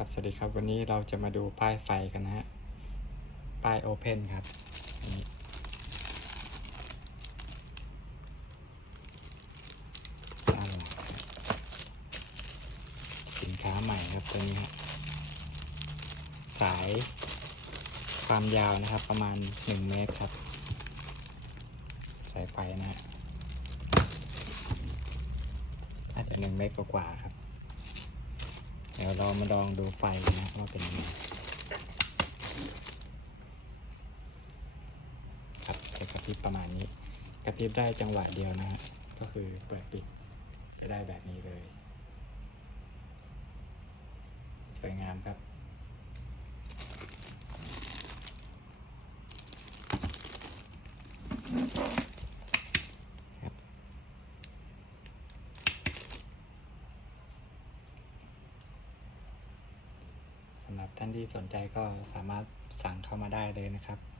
ครับสวัสดีครับวันนี้เราจะมาดูป้ายไฟกันนะฮะป้าย Open ครับนี่ด้านหลังครับสินค้าใหม่ครับตัวนี้ฮะสายความยาวนะครับประมาณ 1 เมตรครับ สายไฟนะฮะน่าจจะ1เมตรกว่าครับ เดี๋ยวเรามาลองดูไฟกันนะว่าเป็นยังไงครับจะกระพริบประมาณนี้ กระพริบได้จังหวะเดียวนะฮะก็คือเปิดปิดจะได้แบบนี้เลยสวยงามครับครับ สำหรับท่านที่สนใจก็สามารถสั่งเข้ามาได้เลยนะครับขอบคุณครับ